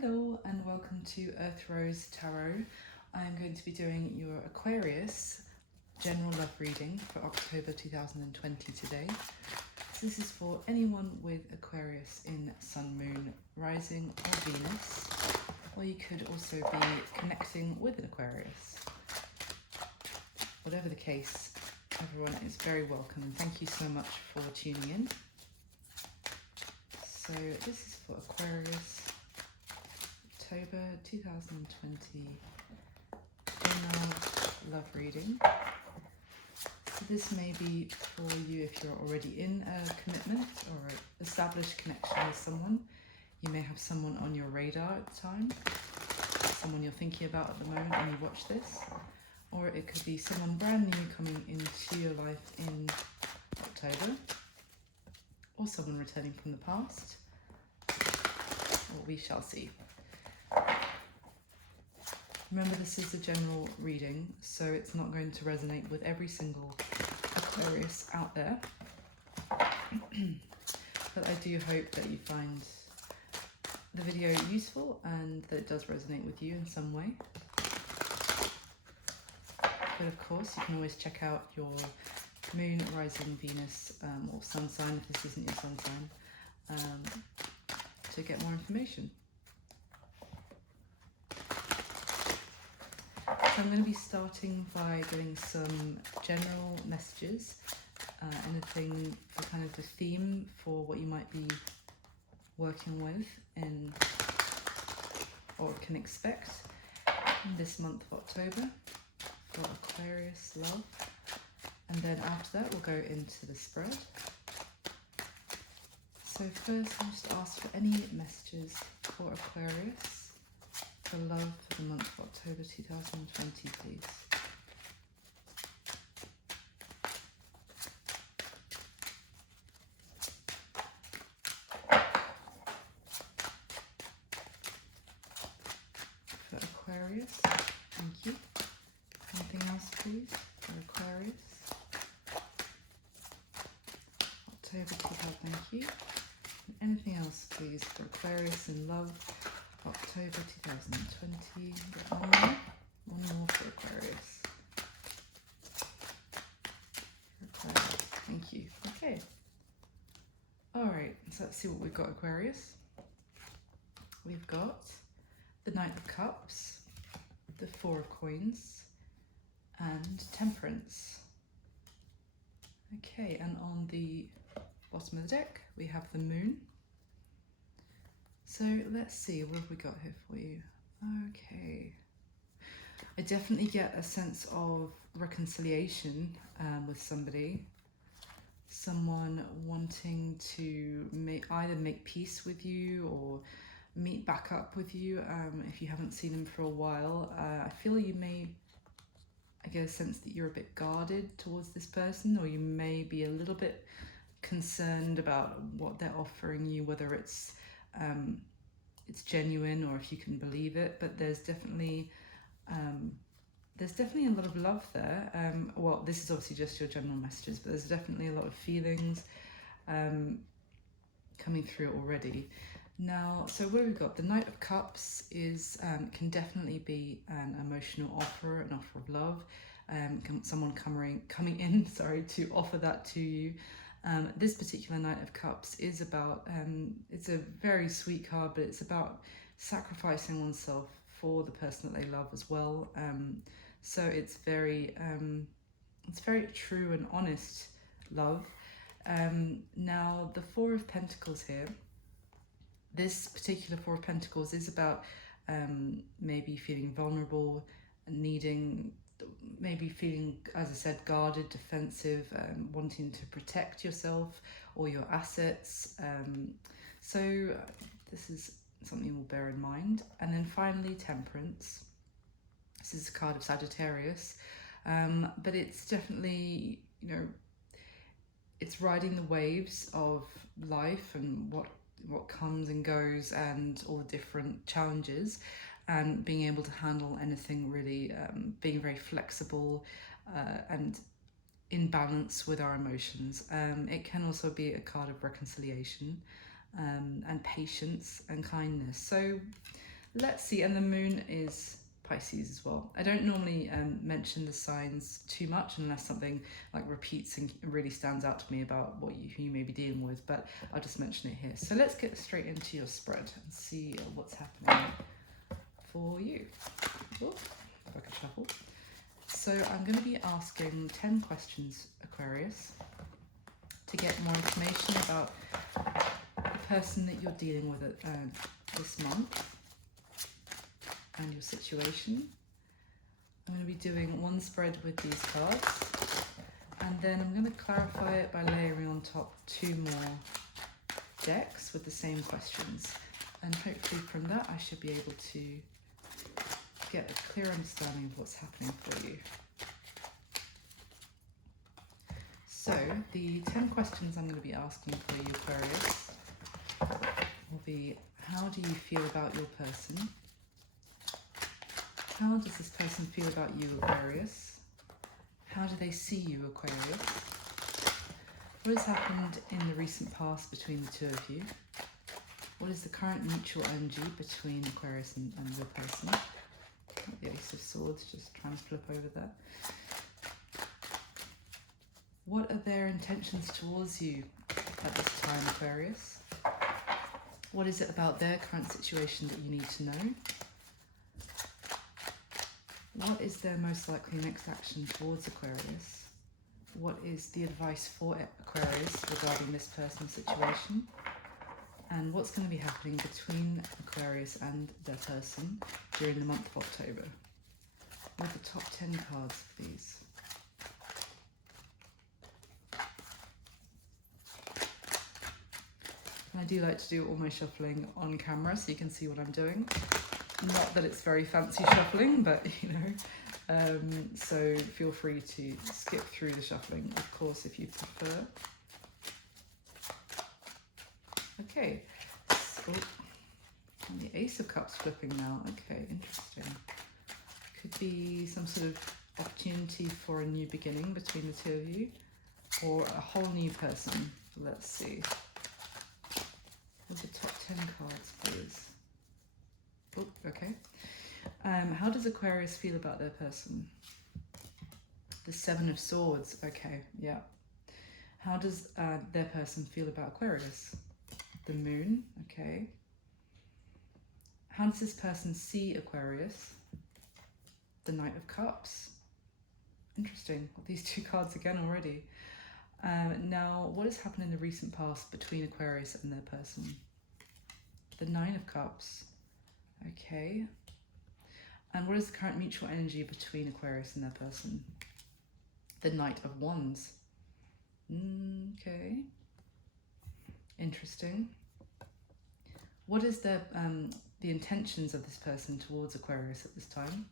Hello and welcome to Earth Rose Tarot. I'm going to be doing your Aquarius general love reading for October 2020 today. So this is for anyone with Aquarius in Sun, Moon, Rising or Venus, or you could also be connecting with an Aquarius. Whatever the case, everyone is very welcome and thank you so much for tuning in. So this is for Aquarius October 2020 general love reading. So this may be for you if you're already in a commitment or an established connection with someone. You may have someone on your radar at the time, someone you're thinking about at the moment when you watch this, or it could be someone brand new coming into your life in October, or someone returning from the past. Well, we shall see. Remember, this is a general reading, so it's not going to resonate with every single Aquarius out there. But I do hope that you find the video useful and that it does resonate with you in some way. But of course, you can always check out your Moon, Rising, Venus, or Sun sign if this isn't your Sun sign, to get more information. So I'm going to be starting by getting some general messages, anything for kind of the theme for what you might be working with in or can expect in this month of October for Aquarius love. And then after that we'll go into the spread. So first I'll just ask for any messages for Aquarius for love for the month of October 2020, please. For Aquarius, thank you. Anything else, please, for Aquarius? October 2000, thank you. And anything else, please, for Aquarius in love? October 2020. One more for Aquarius. Thank you. Okay. Alright, so let's see what we've got, Aquarius. We've got the Knight of Cups, the Four of Coins, and Temperance. Okay, and on the bottom of the deck, we have the Moon. So let's see, what have we got here for you? Okay. I definitely get a sense of reconciliation with somebody. Someone wanting to either make peace with you or meet back up with you if you haven't seen them for a while. I feel I get a sense that you're a bit guarded towards this person, or you may be a little bit concerned about what they're offering you, whether it's genuine or if you can believe it, but there's definitely a lot of love there. Well, this is obviously just your general messages, but there's definitely a lot of feelings coming through already. Now, so what have we got? The Knight of Cups is can definitely be an emotional offer, an offer of love. Someone coming in, to offer that to you. This particular Knight of Cups is about, it's a very sweet card, but it's about sacrificing oneself for the person that they love as well. So it's very true and honest love. Now, the Four of Pentacles here, this particular Four of Pentacles is about maybe feeling vulnerable, maybe feeling, as I said, guarded, defensive, wanting to protect yourself or your assets. So this is something we'll bear in mind. And then finally, Temperance. This is a card of Sagittarius, but it's definitely, it's riding the waves of life and what comes and goes and all the different challenges, and being able to handle anything really, being very flexible and in balance with our emotions. It can also be a card of reconciliation and patience and kindness. So Let's see, and the moon is Pisces as well. I don't normally mention the signs too much unless something like repeats and really stands out to me about who you may be dealing with, but I'll just mention it here. So let's get straight into your spread and see what's happening for you. Oh, if I could shuffle. So I'm going to be asking 10 questions, Aquarius, to get more information about the person that you're dealing with this month and your situation. I'm going to be doing one spread with these cards, and then I'm going to clarify it by layering on top 2 more decks with the same questions, and hopefully from that I should be able to get a clear understanding of what's happening for you. So the 10 questions I'm going to be asking for you, Aquarius, will be: how do you feel about your person? How does this person feel about you, Aquarius? How do they see you, Aquarius? What has happened in the recent past between the two of you? What is the current mutual energy between Aquarius and your person? The Ace of Swords, just trying to flip over there. What are their intentions towards you at this time, Aquarius? What is it about their current situation that you need to know? What is their most likely next action towards Aquarius? What is the advice for Aquarius regarding this person's situation? And what's going to be happening between Aquarius and their person during the month of October? With the top 10 cards, please. I do like to do all my shuffling on camera so you can see what I'm doing. Not that it's very fancy shuffling, but you know, so feel free to skip through the shuffling, of course, if you prefer. Okay, so and the Ace of Cups flipping now. Okay, interesting. Could be some sort of opportunity for a new beginning between the two of you, or a whole new person. Let's see. What's the top 10 cards, please? Oh, okay. How does Aquarius feel about their person? The 7 of Swords. Okay, yeah. How does their person feel about Aquarius? The Moon. Okay. How does this person see Aquarius? The Knight of Cups. Interesting. These 2 cards again already. Now, what has happened in the recent past between Aquarius and their person? The 9 of Cups. Okay. And what is the current mutual energy between Aquarius and their person? The Knight of Wands. Okay. Interesting. What is the intentions of this person towards Aquarius at this time?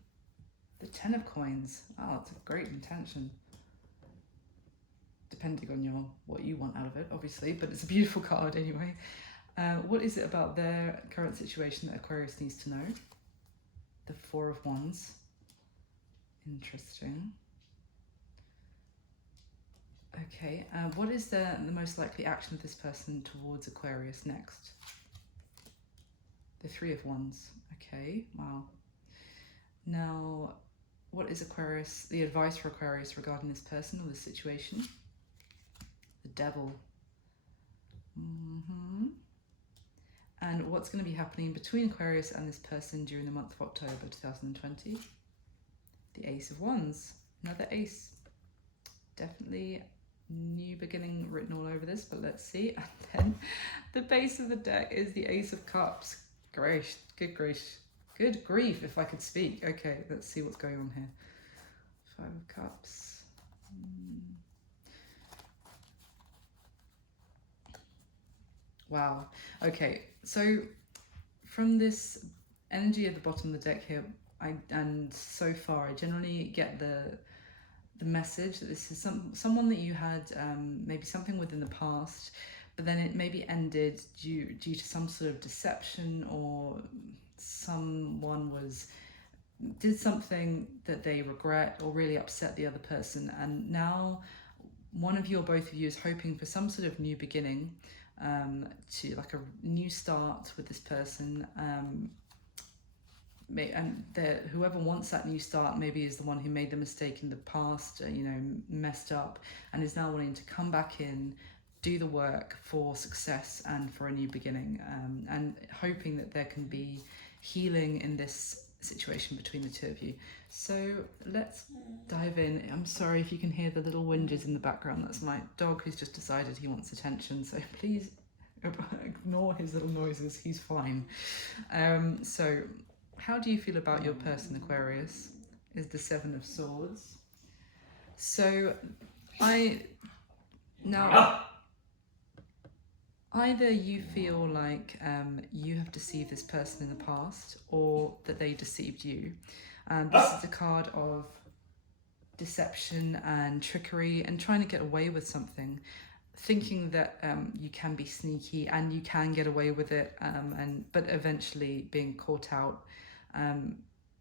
The 10 of Coins. Oh, it's a great intention. Depending on what you want out of it, obviously, but it's a beautiful card anyway. What is it about their current situation that Aquarius needs to know? The 4 of Wands. Interesting. Okay, what is the most likely action of this person towards Aquarius next? The 3 of Wands. Okay, wow. Now, what is the advice for Aquarius regarding this person or this situation? The Devil. And what's going to be happening between Aquarius and this person during the month of October 2020? The Ace of Wands. Another ace. Definitely new beginning written all over this, but let's see. And then the base of the deck is the Ace of Cups. Good grief, if I could speak. Okay, let's see what's going on here. 5 of Cups. Wow. Okay, so from this energy at the bottom of the deck here, and so far I generally get the message that this is someone that you had maybe something within the past, but then it maybe ended due to some sort of deception, or someone did something that they regret or really upset the other person, and now one of you or both of you is hoping for some sort of new beginning, to like a new start with this person, and whoever wants that new start maybe is the one who made the mistake in the past, messed up, and is now wanting to come back in, do the work for success and for a new beginning, and hoping that there can be healing in this situation between the two of you. So let's dive in. I'm sorry if you can hear the little whinges in the background. That's my dog who's just decided he wants attention, so please ignore his little noises. He's fine. So how do you feel about your person, Aquarius? Is the Seven of Swords. So either you feel like you have deceived this person in the past, or that they deceived you. This is a card of deception and trickery and trying to get away with something, thinking that you can be sneaky and you can get away with it, but eventually being caught out,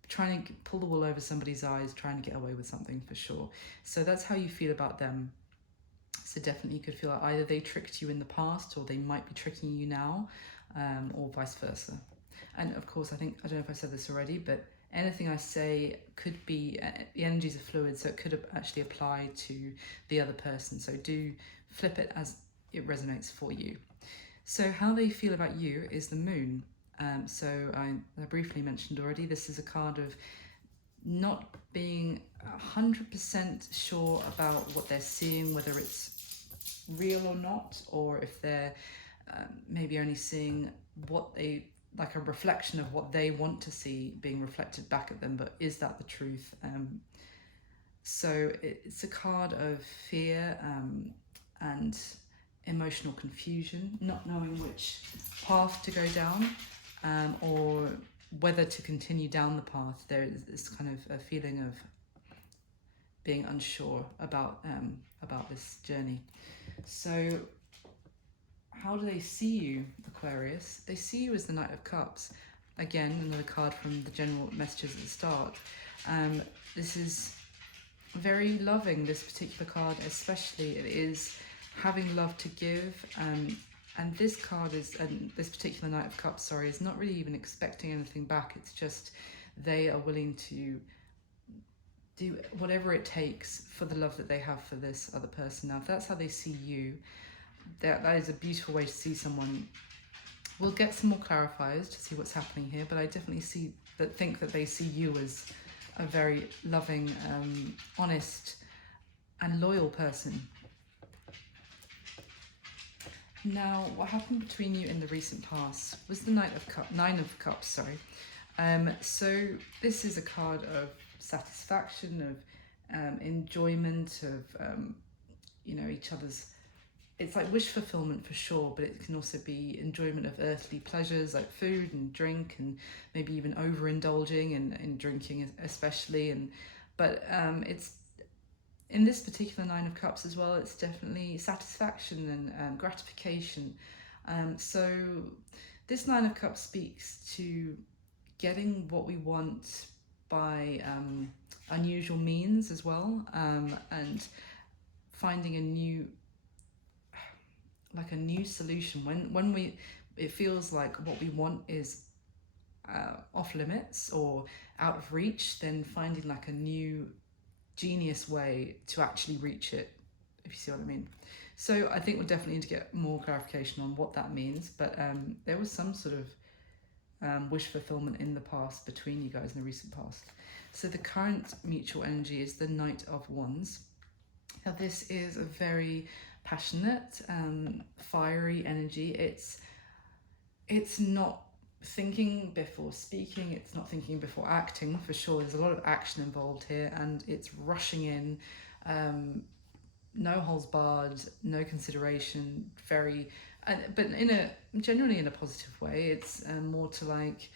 trying to pull the wool over somebody's eyes, trying to get away with something for sure. So that's how you feel about them. So definitely you could feel like either they tricked you in the past, or they might be tricking you now, or vice versa. And of course, I don't know if I said this already, but anything I say could be, the energies are fluid, so it could actually apply to the other person. So do flip it as it resonates for you. So how they feel about you is the Moon. So I briefly mentioned already, this is a card of not being 100% sure about what they're seeing, whether it's real or not, or if they're maybe only seeing like a reflection of what they want to see being reflected back at them, but is that the truth? So it's a card of fear and emotional confusion, not knowing which path to go down, or whether to continue down the path. There is this kind of a feeling of being unsure about this journey. So how do they see you, Aquarius? They see you as the Knight of Cups. Again, another card from the general messages at the start. This is very loving, this particular card especially. It is having love to give, and this card is, and this particular Knight of Cups, is not really even expecting anything back. It's just they are willing to do whatever it takes for the love that they have for this other person. Now, if that's how they see you, that is a beautiful way to see someone. We'll get some more clarifiers to see what's happening here, but I definitely think that they see you as a very loving, honest and loyal person. Now, what happened between you in the recent past was the Nine of Cups, so this is a card of satisfaction, of enjoyment, of each other's. It's like wish fulfillment for sure, but it can also be enjoyment of earthly pleasures like food and drink, and maybe even overindulging in drinking especially. But it's in this particular Nine of Cups as well, it's definitely satisfaction and gratification. So this Nine of Cups speaks to getting what we want by unusual means as well, and finding a new solution when it feels like what we want is off limits or out of reach, then finding like a new genius way to actually reach it, if you see what I mean. So I think we'll definitely need to get more clarification on what that means, but there was some sort of wish fulfillment in the past between you guys in the recent past. So the current mutual energy is the Knight of Wands. Now this is a very passionate, fiery energy. It's not thinking before speaking, it's not thinking before acting, for sure. There's a lot of action involved here, and it's rushing in, no holds barred, no consideration, but generally in a positive way. It's more to like,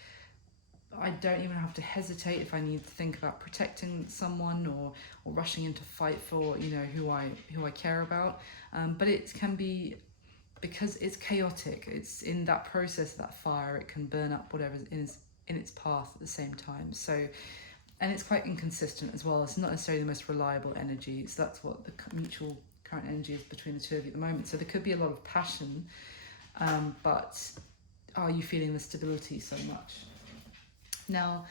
I don't even have to hesitate if I need to think about protecting someone or rushing into fight for who I care about. But it can be, because it's chaotic. It's in that process, that fire, it can burn up whatever is in its path at the same time. So, and it's quite inconsistent as well. It's not necessarily the most reliable energy. So that's what the mutual current energy is between the two of you at the moment. So there could be a lot of passion, but are you feeling the stability so much? Now,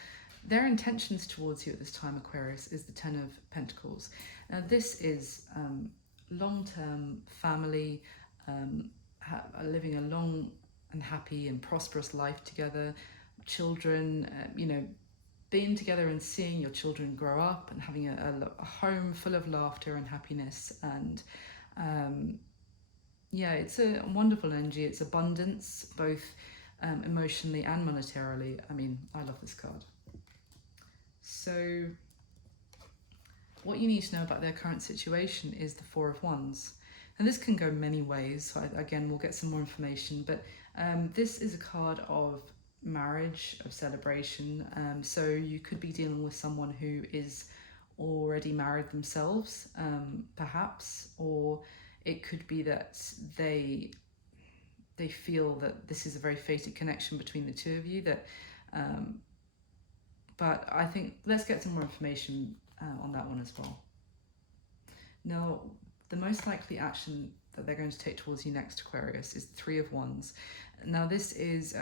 their intentions towards you at this time, Aquarius, is the Ten of Pentacles. Now, this is long-term family, living a long and happy and prosperous life together, children, being together and seeing your children grow up and having a home full of laughter and happiness. And it's a wonderful energy. It's abundance, both emotionally and monetarily. I mean, I love this card. So what you need to know about their current situation is the Four of Wands. And this can go many ways. So again, we'll get some more information. But this is a card of marriage, of celebration. So you could be dealing with someone who is already married themselves, perhaps, or it could be that they feel that this is a very fated connection between the two of you. But I think let's get some more information on that one as well. Now, the most likely action that they're going to take towards you next, Aquarius, is the Three of Wands. Now, this is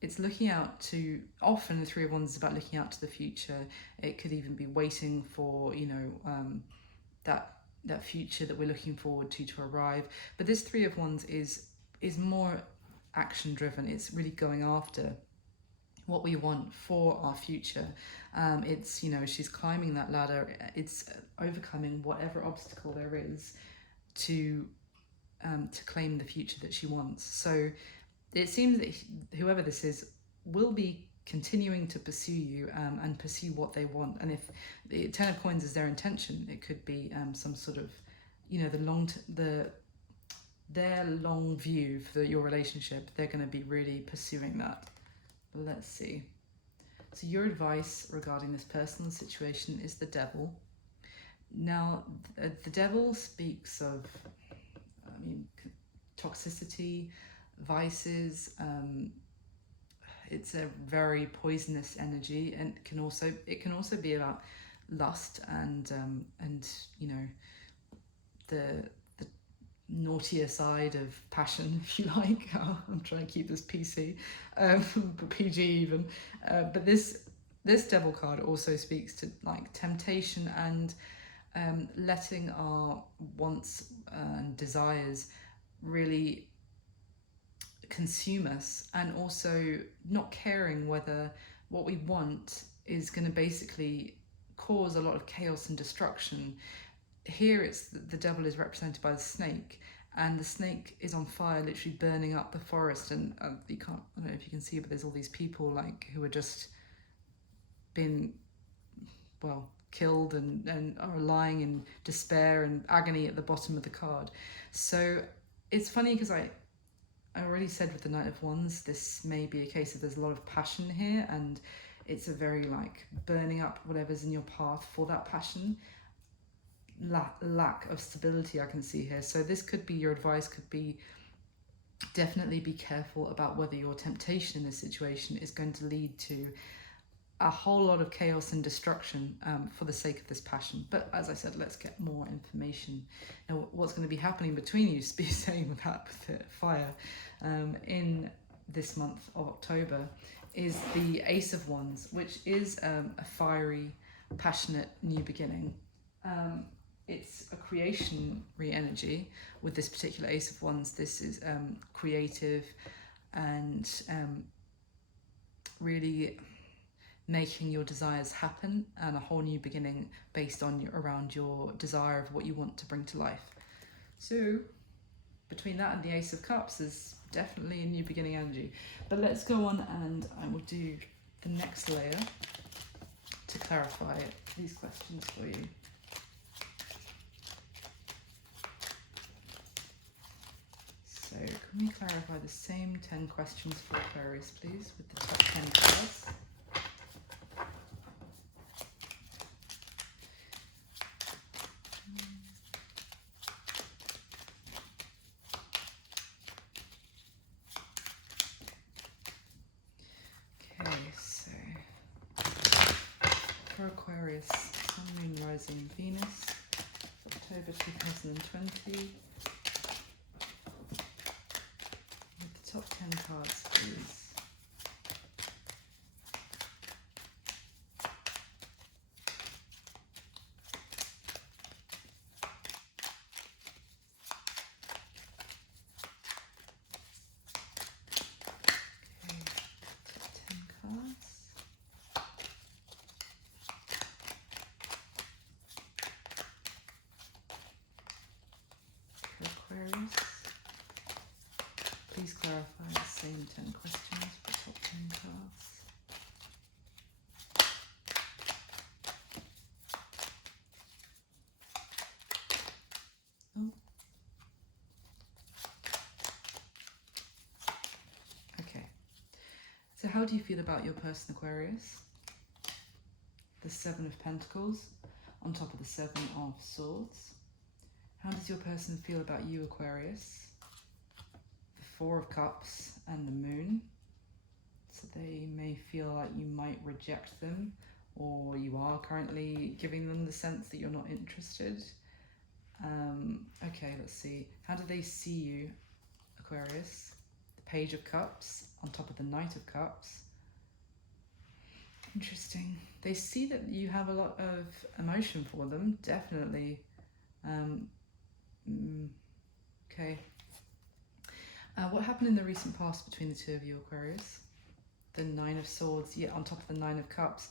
it's looking out to, often the Three of Wands is about looking out to the future. It could even be waiting for, that future that we're looking forward to arrive. But this Three of Wands is more action driven. It's really going after what we want for our future. It's, she's climbing that ladder. It's overcoming whatever obstacle there is to claim the future that she wants. So it seems that whoever this is will be continuing to pursue you and pursue what they want. And if the Ten of Coins is their intention, it could be some sort of, their long view for your relationship. They're going to be really pursuing that. But let's see. So your advice regarding this personal situation is the Devil. Now, the Devil speaks of, toxicity, vices. It's a very poisonous energy, and it can also be about lust and the naughtier side of passion, if you like. I'm trying to keep this PC, PG even. But this Devil card also speaks to like temptation and letting our wants and desires really consume us, and also not caring whether what we want is going to basically cause a lot of chaos and destruction. Here it's the Devil is represented by the snake, and the snake is on fire, literally burning up the forest. And I don't know if you can see, but there's all these people like who are just been killed and are lying in despair and agony at the bottom of the card. So it's funny because I already said with the Knight of Wands, this may be a case of there's a lot of passion here, and it's a very burning up whatever's in your path for that passion. Lack of stability I can see here. So this could be, your advice could be, definitely be careful about whether your temptation in this situation is going to lead to a whole lot of chaos and destruction for the sake of this passion. But as I said, let's get more information. Now, what's going to be happening between you, saying with that, with the fire, in this month of October, is the Ace of Wands, which is a fiery, passionate new beginning. It's a creationary energy with this particular Ace of Wands. This is creative and really making your desires happen, and a whole new beginning based on around your desire of what you want to bring to life. So between that and the Ace of Cups, there's definitely a new beginning energy. But let's go on, and I will do the next layer to clarify these questions for you. So can we clarify the same 10 questions for Aquarius, please, with the top 10 cards? For Aquarius, Sun, Moon, Rising, Venus, October 2020. With the top 10 cards, please. how do you feel about your person, Aquarius? The Seven of Pentacles on top of the Seven of Swords. How does your person feel about you, Aquarius? The Four of Cups and the Moon. So they may feel like you might reject them, or you are currently giving them the sense that you're not interested. Okay, let's see. How do they see you, Aquarius? The Page of Cups on top of the Knight of Cups. Interesting. They see that you have a lot of emotion for them, definitely. Okay. What happened in the recent past between the two of you, Aquarius? The Nine of Swords, yeah, on top of the Nine of Cups.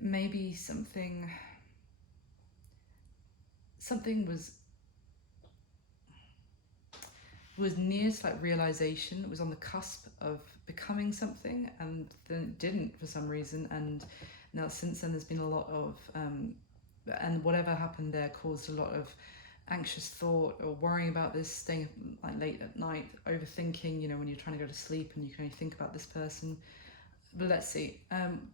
Maybe something was near to like realization. It was on the cusp of becoming something, and then it didn't for some reason. And now since then, there's been a lot of and whatever happened there caused a lot of anxious thought or worrying about this, staying like late at night, overthinking, you know, when you're trying to go to sleep and you can only think about this person. But let's see,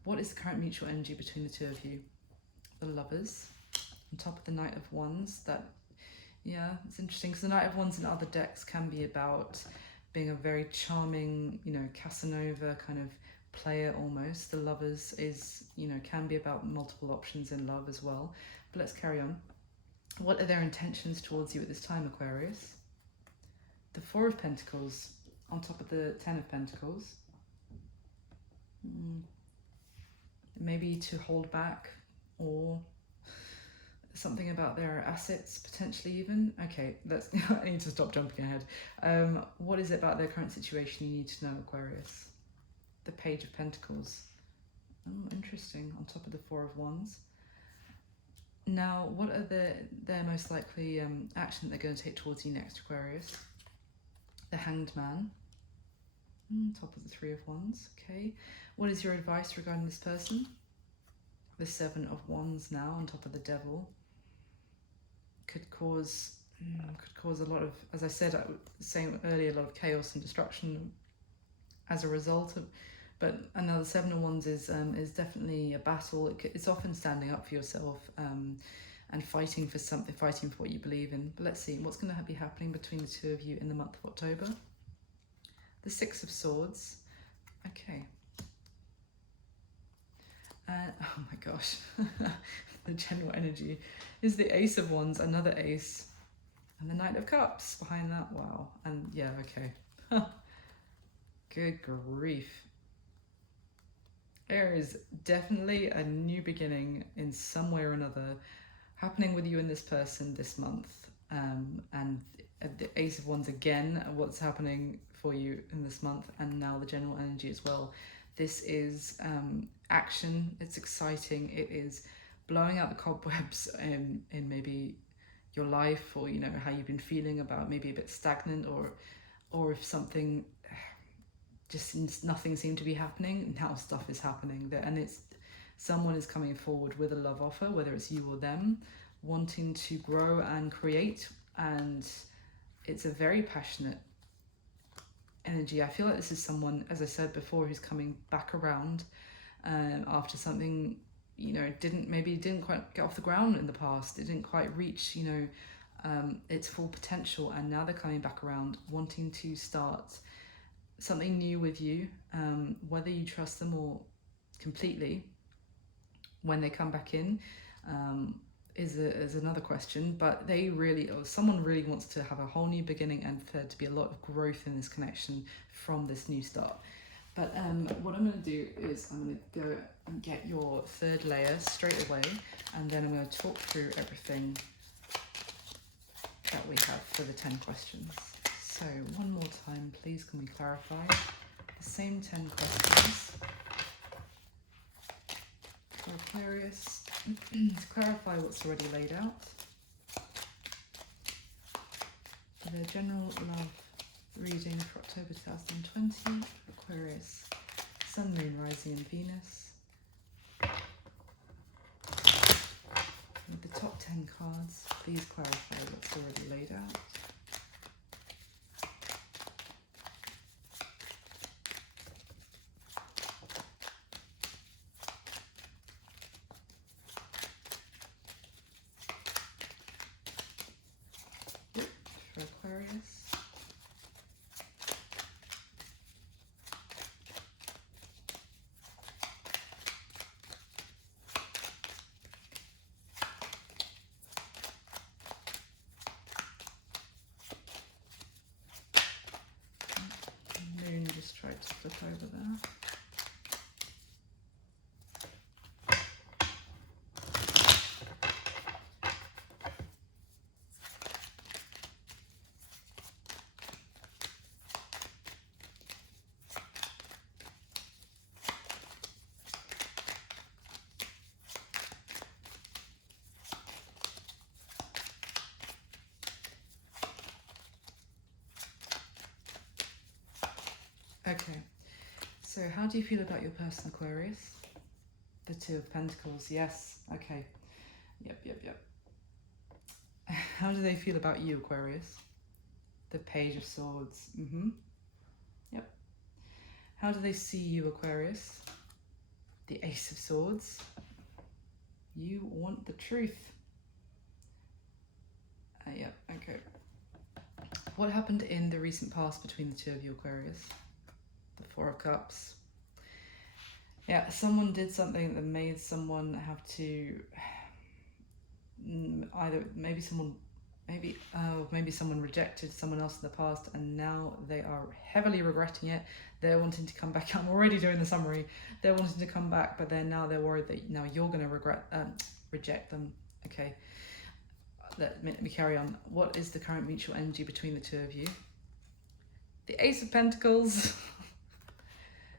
what is the current mutual energy between the two of you? The Lovers on top of the Knight of Wands. That, yeah, it's interesting because the Knight of Wands in other decks can be about being a very charming, you know, Casanova kind of player almost. The Lovers is, you know, can be about multiple options in love as well. But let's carry on. What are their intentions towards you at this time, Aquarius? The Four of Pentacles on top of the Ten of Pentacles. Maybe to hold back, or something about their assets, potentially even. Okay, let's. I need to stop jumping ahead. What is it about their current situation you need to know, Aquarius? The Page of Pentacles. Oh, interesting. On top of the Four of Wands. Now, what are their most likely action they're going to take towards you next, Aquarius? The Hanged Man. Top of the Three of Wands. Okay. What is your advice regarding this person? The Seven of Wands now on top of the Devil. Could cause a lot of, as I said, I was saying earlier, a lot of chaos and destruction as a result of. But another Seven of Wands is definitely a battle. It's often standing up for yourself and fighting for something, fighting for what you believe in. But let's see, what's going to be happening between the two of you in the month of October? The Six of Swords. Okay. Oh my gosh. The general energy is the Ace of Wands, another Ace. And the Knight of Cups behind that. Wow. And yeah, okay. Good grief. There is definitely a new beginning in some way or another happening with you and this person this month. And the Ace of Wands again, what's happening for you in this month, and now the general energy as well. This is action, it's exciting, it is blowing out the cobwebs in maybe your life, or, you know, how you've been feeling about maybe a bit stagnant, or if something just nothing seemed to be happening. Now stuff is happening there, and it's someone is coming forward with a love offer, whether it's you or them, wanting to grow and create, and it's a very passionate energy. I feel like this is someone, as I said before, who's coming back around after something, you know, didn't quite get off the ground in the past. It didn't quite reach, you know, its full potential, and now they're coming back around, wanting to start something new with you, whether you trust them or completely when they come back in is another question. But they really, or someone really wants to have a whole new beginning, and for there to be a lot of growth in this connection from this new start. But what I'm going to do is I'm going to go and get your third layer straight away, and then I'm going to talk through everything that we have for the 10 questions. So one more time, please, can we clarify the same 10 questions for Aquarius to clarify what's already laid out. The general love reading for October 2020, Aquarius, Sun, Moon, Rising and Venus. With the top 10 cards, please clarify what's already laid out. Okay, so how do you feel about your person, Aquarius? The Two of Pentacles, yes. Okay, yep. How do they feel about you, Aquarius? The Page of Swords, yep. How do they see you, Aquarius? The Ace of Swords. You want the truth. Yep, okay. What happened in the recent past between the two of you, Aquarius? The Four of Cups. Yeah, someone did something that made someone have to either maybe someone rejected someone else in the past, and now they are heavily regretting it. They're wanting to come back. I'm already doing the summary. They're wanting to come back, but then now they're worried that now you're going to reject them. Okay, let me carry on. What is the current mutual energy between the two of you? The Ace of Pentacles.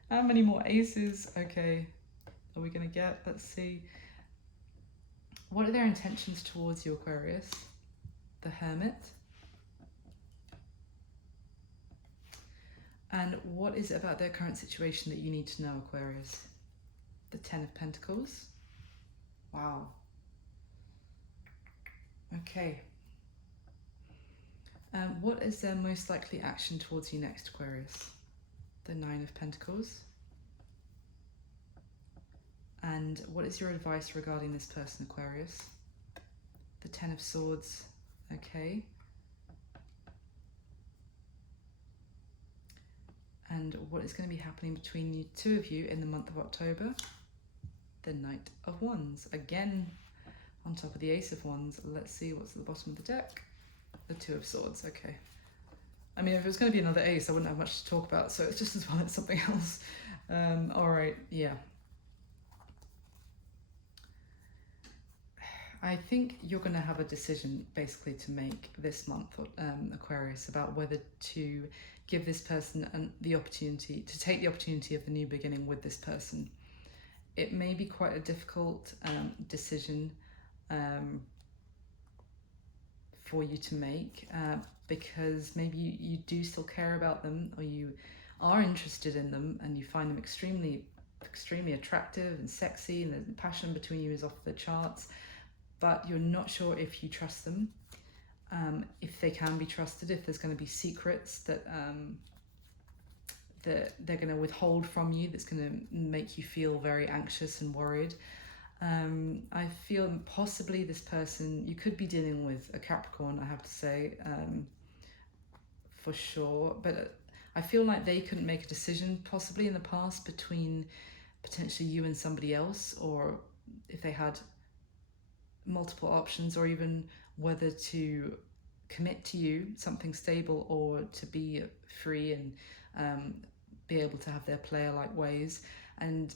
How many more aces? Okay, are we going to get? Let's see. What are their intentions towards you, Aquarius? The Hermit. And what is it about their current situation that you need to know, Aquarius? The Ten of Pentacles. Wow. Okay. What is their most likely action towards you next, Aquarius? The Nine of Pentacles. And what is your advice regarding this person, Aquarius? The Ten of Swords. Okay. And what is going to be happening between you two of you in the month of October? The Knight of Wands. Again, on top of the Ace of Wands. Let's see what's at the bottom of the deck. The Two of Swords. Okay. I mean, if it was going to be another ace, I wouldn't have much to talk about, so it's just as well it's something else. All right, yeah. I think you're going to have a decision basically to make this month, Aquarius, about whether to give this person the opportunity, to take the opportunity of the new beginning with this person. It may be quite a difficult decision for you to make because maybe you do still care about them, or you are interested in them and you find them extremely attractive and sexy, and the passion between you is off the charts. But you're not sure if you trust them, if they can be trusted, if there's going to be secrets that they're going to withhold from you that's going to make you feel very anxious and worried. I feel possibly this person, you could be dealing with a Capricorn, I have to say, for sure. But I feel like they couldn't make a decision possibly in the past between potentially you and somebody else, or if they had multiple options, or even whether to commit to you, something stable, or to be free and be able to have their player-like ways. And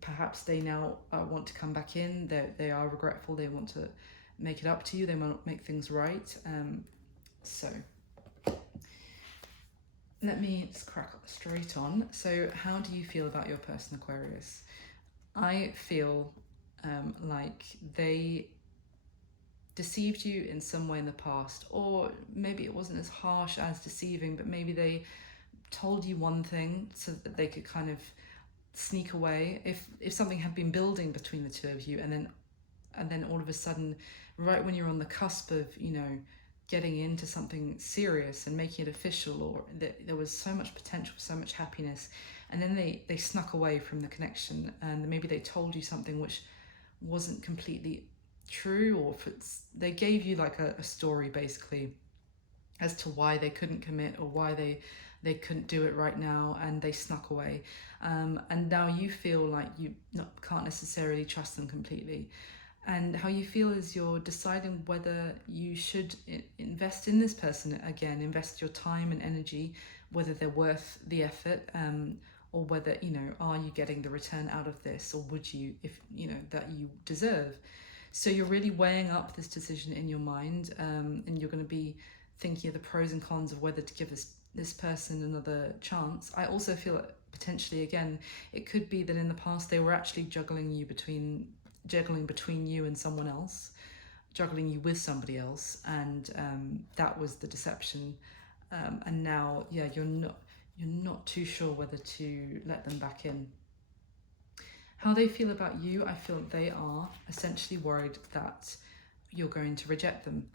perhaps they now want to come back in. They are regretful. They want to make it up to you. They want to make things right. So let me just crack straight on. So how do you feel about your person, Aquarius? I feel like they deceived you in some way in the past, or maybe it wasn't as harsh as deceiving, but maybe they told you one thing so that they could kind of sneak away. If something had been building between the two of you, and then all of a sudden, right when you're on the cusp of, you know, getting into something serious and making it official, or there was so much potential, so much happiness, and then they snuck away from the connection, and maybe they told you something which wasn't completely true, or they gave you like a story basically as to why they couldn't commit, or why they couldn't do it right now, and they snuck away. And now you feel like you can't necessarily trust them completely. And how you feel is you're deciding whether you should invest in this person again, invest your time and energy, whether they're worth the effort, or whether, you know, are you getting the return out of this, or would you, if you know that you deserve. So you're really weighing up this decision in your mind, and you're going to be thinking of the pros and cons of whether to give this person another chance. I also feel that potentially, again, it could be that in the past they were actually juggling between you and someone else, juggling you with somebody else, and that was the deception. And now, yeah, you're not too sure whether to let them back in. How they feel about you, I feel they are essentially worried that you're going to reject them.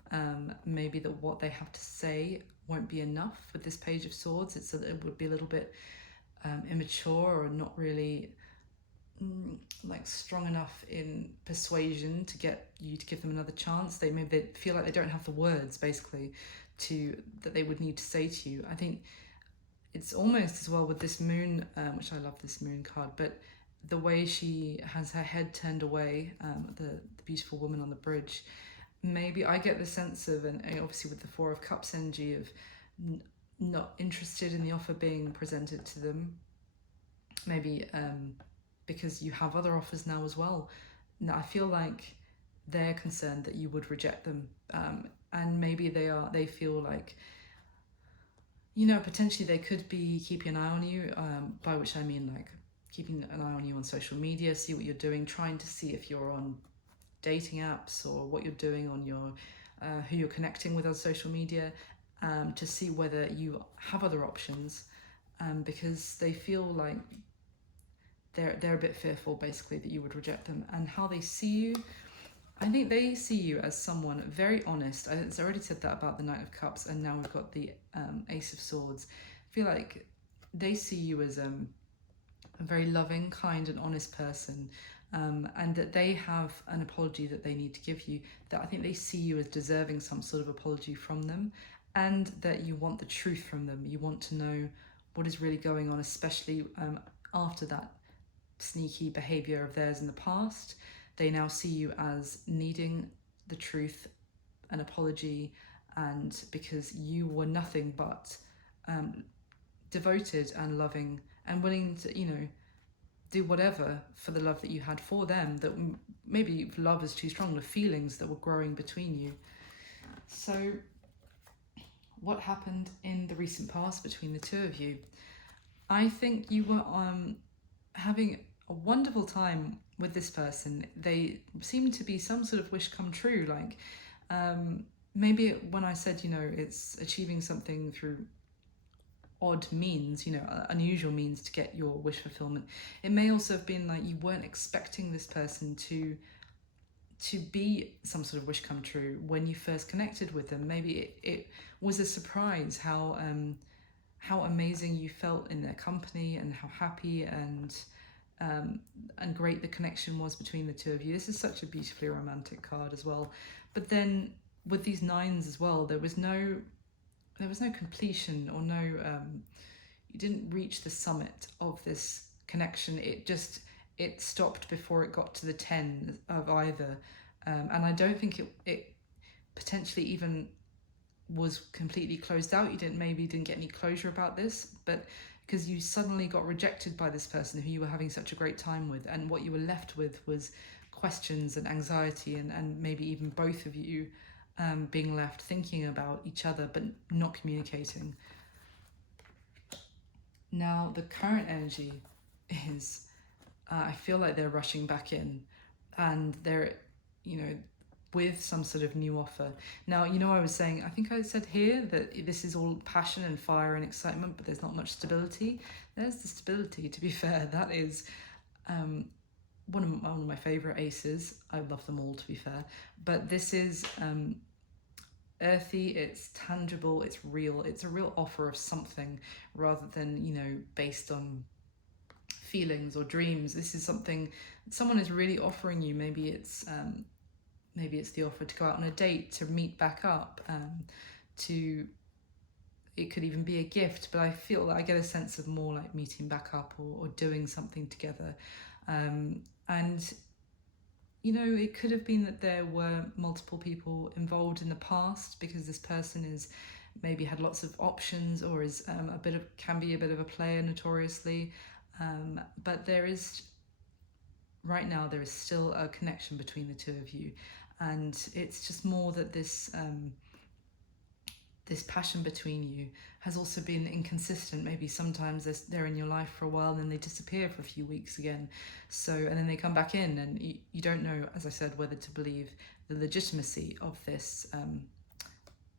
Maybe that what they have to say won't be enough with this Page of Swords. It would be a little bit immature, or not really like strong enough in persuasion to get you to give them another chance. They feel like they don't have the words basically that they would need to say to you. I think it's almost as well with this moon, which I love this moon card, but the way she has her head turned away, the beautiful woman on the bridge, maybe I get the sense of, and obviously with the Four of Cups energy, of not interested in the offer being presented to them. Maybe because you have other offers now as well. Now I feel like they're concerned that you would reject them, and maybe they feel like, you know, potentially they could be keeping an eye on you, by which I mean like keeping an eye on you on social media, see what you're doing, trying to see if you're on dating apps or what you're doing on your who you're connecting with on social media, to see whether you have other options, because they feel like they're a bit fearful basically that you would reject them. And how they see you, I think they see you as someone very honest. I already said that about the Knight of Cups, and now we've got the Ace of Swords. I feel like they see you as a very loving, kind and honest person, and that they have an apology that they need to give you, that I think they see you as deserving some sort of apology from them, and that you want the truth from them. You want to know what is really going on, especially after that sneaky behaviour of theirs in the past. They now see you as needing the truth, an apology, and because you were nothing but devoted and loving and willing to, you know, do whatever for the love that you had for them, that maybe love is too strong, the feelings that were growing between you. So what happened in the recent past between the two of you? I think you were having a wonderful time with this person. They seem to be some sort of wish come true, like maybe when I said, you know, it's achieving something through odd means, you know, unusual means to get your wish fulfillment. It may also have been like you weren't expecting this person to be some sort of wish come true when you first connected with them. Maybe it was a surprise how amazing you felt in their company, and how happy and great the connection was between the two of you. This is such a beautifully romantic card as well. But then with these nines as well, there was no completion, or no you didn't reach the summit of this connection. It stopped before it got to the 10 of either, and I don't think it potentially even was completely closed out. You didn't get any closure about this, but because you suddenly got rejected by this person who you were having such a great time with, and what you were left with was questions and anxiety, and maybe even both of you being left thinking about each other but not communicating. Now the current energy is, I feel like they're rushing back in, and they're, you know, with some sort of new offer. Now, you know, I was saying, I think I said here that this is all passion and fire and excitement, but there's not much stability. There's the stability, to be fair. That is one of my favourite aces. I love them all, to be fair. But this is earthy, it's tangible, it's real. It's a real offer of something, rather than, you know, based on feelings or dreams. This is something someone is really offering you. Maybe it's the offer to go out on a date, to meet back up, it could even be a gift, but I feel that I get a sense of more like meeting back up, or doing something together. And, you know, it could have been that there were multiple people involved in the past, because this person is maybe had lots of options, or is can be a bit of a player notoriously. But right now there is still a connection between the two of you, and it's just more that this passion between you has also been inconsistent. Maybe sometimes they're in your life for a while, and then they disappear for a few weeks again. So, and then they come back in, and you don't know, as I said, whether to believe the legitimacy of this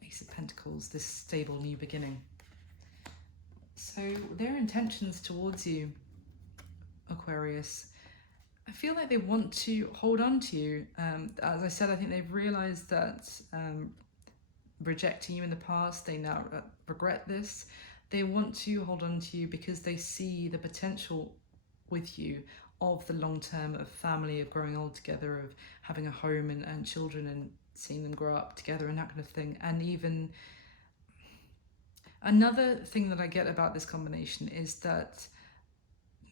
Ace of Pentacles, this stable new beginning. So their intentions towards you, Aquarius, I feel like they want to hold on to you. As I said, I think they've realized that rejecting you in the past, they now regret this. They want to hold on to you because they see the potential with you of the long term of family, of growing old together, of having a home and children and seeing them grow up together and that kind of thing. And even another thing that I get about this combination is that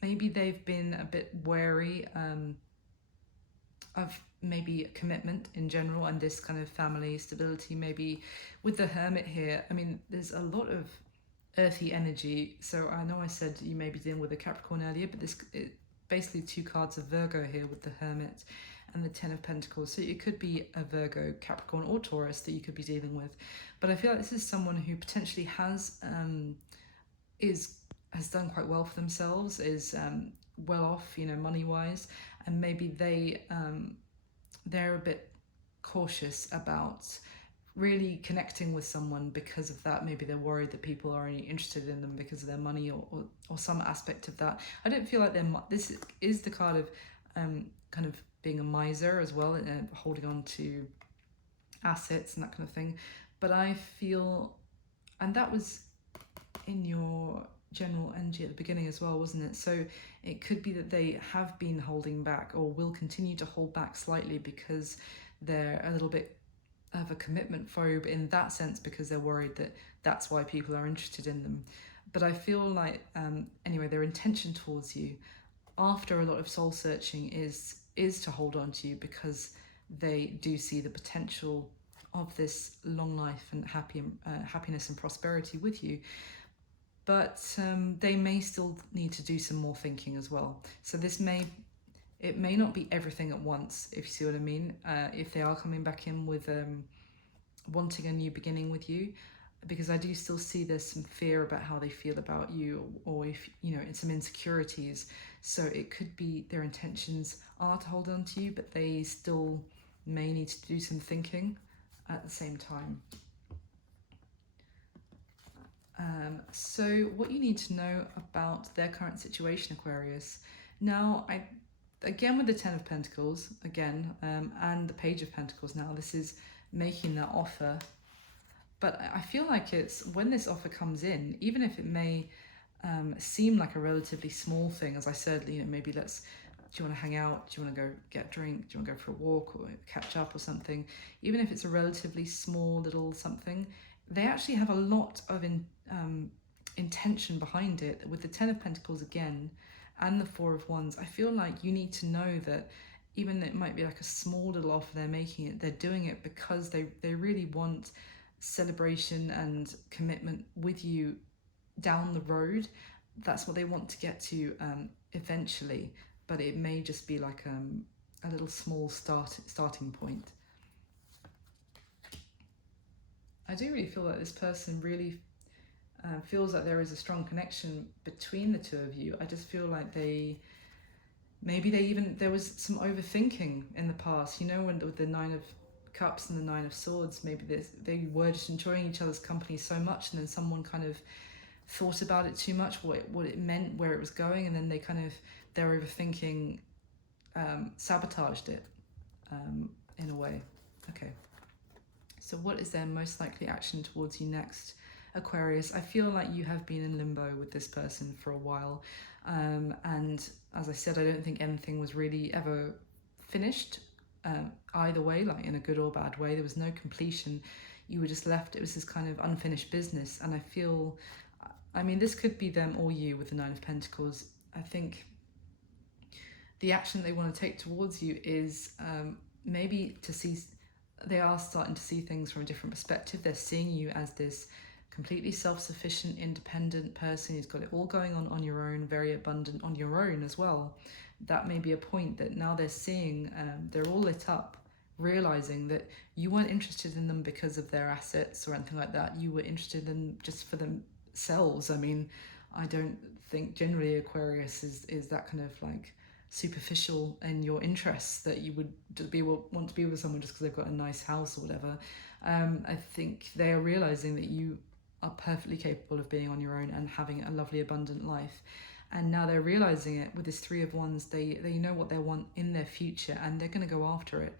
maybe they've been a bit wary of maybe commitment in general and this kind of family stability. Maybe with the Hermit here, I mean, there's a lot of earthy energy. So I know I said you may be dealing with a Capricorn earlier, but basically 2 cards of Virgo here with the Hermit and the 10 of Pentacles. So it could be a Virgo, Capricorn or Taurus that you could be dealing with. But I feel like this is someone who potentially has done quite well for themselves, is well off, you know, money wise, and maybe they're a bit cautious about really connecting with someone because of that. Maybe they're worried that people are only interested in them because of their money or some aspect of that. I don't feel like this is the card of kind of being a miser as well, holding on to assets and that kind of thing. But I feel, and that was in your general energy at the beginning as well, wasn't it? So it could be that they have been holding back or will continue to hold back slightly because they're a little bit of a commitment phobe in that sense, because they're worried that that's why people are interested in them. But I feel like anyway, their intention towards you after a lot of soul searching is to hold on to you because they do see the potential of this long life and happiness and prosperity with you. But they may still need to do some more thinking as well. So it may not be everything at once, if you see what I mean. If they are coming back in with wanting a new beginning with you, because I do still see there's some fear about how they feel about you, or if, you know, some insecurities. So it could be their intentions are to hold on to you, but they still may need to do some thinking at the same time. So what you need to know about their current situation, Aquarius. Now, again with the 10 of Pentacles, and the Page of Pentacles now, this is making that offer. But I feel like it's when this offer comes in, even if it may seem like a relatively small thing, as I said, you know, maybe do you want to hang out? Do you want to go get a drink? Do you want to go for a walk or catch up or something? Even if it's a relatively small little something, they actually have a lot of intention behind it. With the 10 of Pentacles again and the 4 of Wands, I feel like you need to know that even it might be like a small little offer they're making it, they're doing it because they really want celebration and commitment with you down the road. That's what they want to get to eventually, but it may just be like a little small starting point. I do really feel like this person really feels like there is a strong connection between the two of you. I just feel like there was some overthinking in the past, you know, with the 9 of Cups and the 9 of Swords. Maybe they were just enjoying each other's company so much, and then someone kind of thought about it too much, what it meant, where it was going, and then their overthinking sabotaged it in a way. Okay. So what is their most likely action towards you next, Aquarius? I feel like you have been in limbo with this person for a while. And as I said, I don't think anything was really ever finished either way, like in a good or bad way. There was no completion. You were just left. It was this kind of unfinished business. And I feel, I mean, this could be them or you with the 9 of Pentacles. I think the action they want to take towards you is maybe to see, they are starting to see things from a different perspective. They're seeing you as this completely self-sufficient, independent person who's got it all going on your own, very abundant on your own as well. That may be a point that now they're seeing, they're all lit up, realizing that you weren't interested in them because of their assets or anything like that. You were interested in just for themselves. I mean, I don't think generally Aquarius is that kind of like superficial in your interests, that you would want to be with someone just because they've got a nice house or whatever. I think they are realizing that you are perfectly capable of being on your own and having a lovely abundant life. And now they're realizing it with this Three of Wands. They know what they want in their future, and they're going to go after it,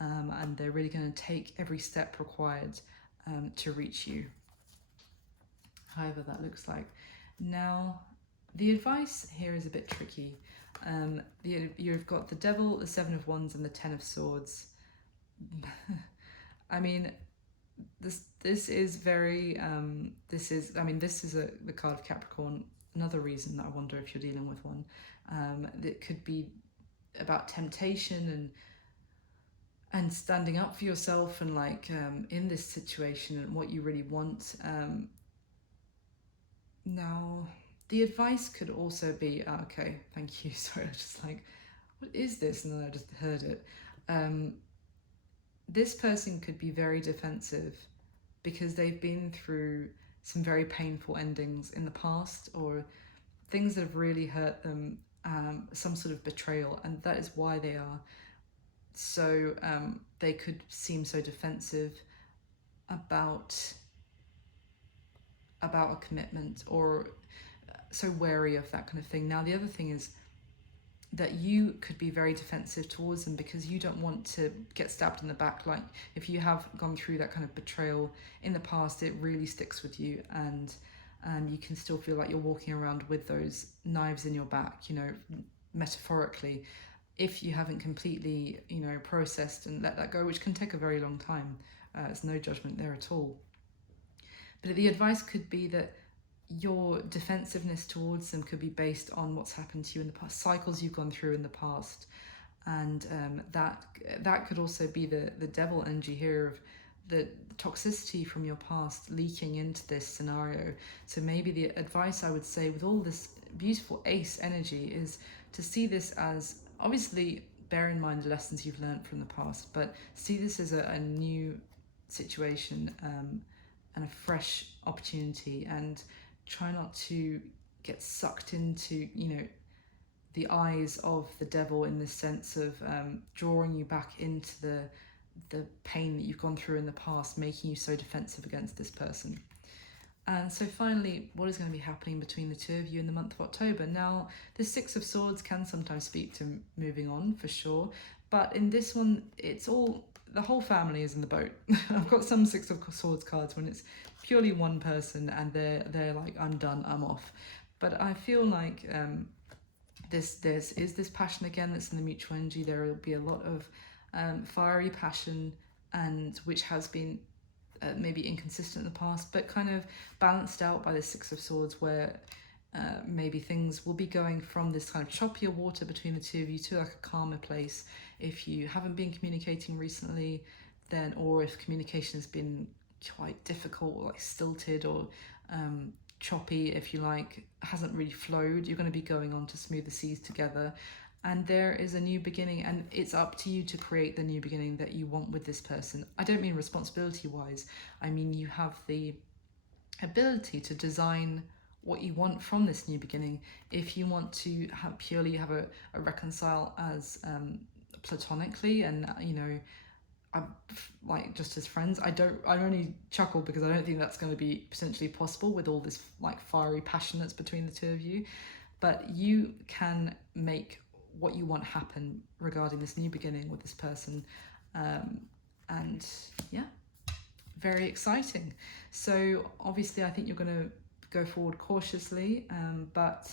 and they're really going to take every step required to reach you, however that looks like. Now, the advice here is a bit tricky. You've got the Devil, the Seven of Wands, and the Ten of Swords. I mean, this is very this is the card of Capricorn. Another reason that I wonder if you're dealing with one. It could be about temptation and standing up for yourself, and like in this situation and what you really want. Now, the advice could also be, okay, thank you. Sorry, I was just like, what is this? And then I just heard it. This person could be very defensive because they've been through some very painful endings in the past, or things that have really hurt them, some sort of betrayal, and that is why they are so they could seem so defensive about a commitment, or so wary of that kind of thing. Now, the other thing is that you could be very defensive towards them because you don't want to get stabbed in the back. Like, if you have gone through that kind of betrayal in the past, it really sticks with you, and you can still feel like you're walking around with those knives in your back, you know, metaphorically, if you haven't completely, you know, processed and let that go, which can take a very long time. There's no judgment there at all. But the advice could be that your defensiveness towards them could be based on what's happened to you in the past, cycles you've gone through in the past, and that could also be the devil energy here of the toxicity from your past leaking into this scenario. So maybe the advice I would say with all this beautiful ace energy is to see this as, obviously bear in mind the lessons you've learned from the past, but see this as a new situation, and a fresh opportunity, and try not to get sucked into, you know, the eyes of the devil, in the sense of drawing you back into the pain that you've gone through in the past, making you so defensive against this person. And so finally, what is going to be happening between the two of you in the month of October? Now, the Six of Swords can sometimes speak to moving on, for sure, but in this one, it's all, the whole family is in the boat. I've got some Six of Swords cards when it's purely one person and they're like, I'm done, I'm off. But I feel like this passion again that's in the mutual energy. There will be a lot of fiery passion, and which has been maybe inconsistent in the past, but kind of balanced out by the Six of Swords, where maybe things will be going from this kind of choppier water between the two of you to like a calmer place. If you haven't been communicating recently, then, or if communication has been quite difficult, or like stilted, or choppy, if you like, hasn't really flowed, you're going to be going on to smoother seas together. And there is a new beginning, and it's up to you to create the new beginning that you want with this person. I don't mean responsibility wise, I mean you have the ability to design what you want from this new beginning. If you want to purely have a reconcile as platonically, and you know, like just as friends, I only chuckle because I don't think that's going to be potentially possible with all this like fiery passion that's between the two of you. But you can make what you want happen regarding this new beginning with this person, and yeah, very exciting. So obviously I think you're going to go forward cautiously, but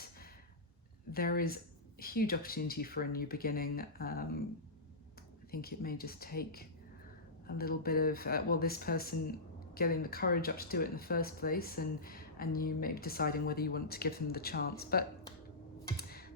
there is huge opportunity for a new beginning. I think it may just take a little bit of this person getting the courage up to do it in the first place, and you maybe deciding whether you want to give them the chance. But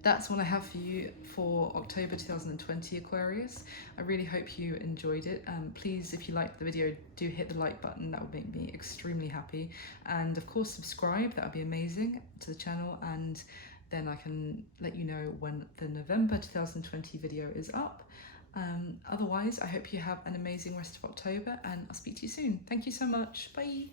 that's what I have for you for October 2020, Aquarius. I really hope you enjoyed it. Please, if you liked the video, do hit the like button. That would make me extremely happy. And of course, subscribe. That would be amazing to the channel. And then I can let you know when the November 2020 video is up. Otherwise, I hope you have an amazing rest of October, and I'll speak to you soon. Thank you so much. Bye.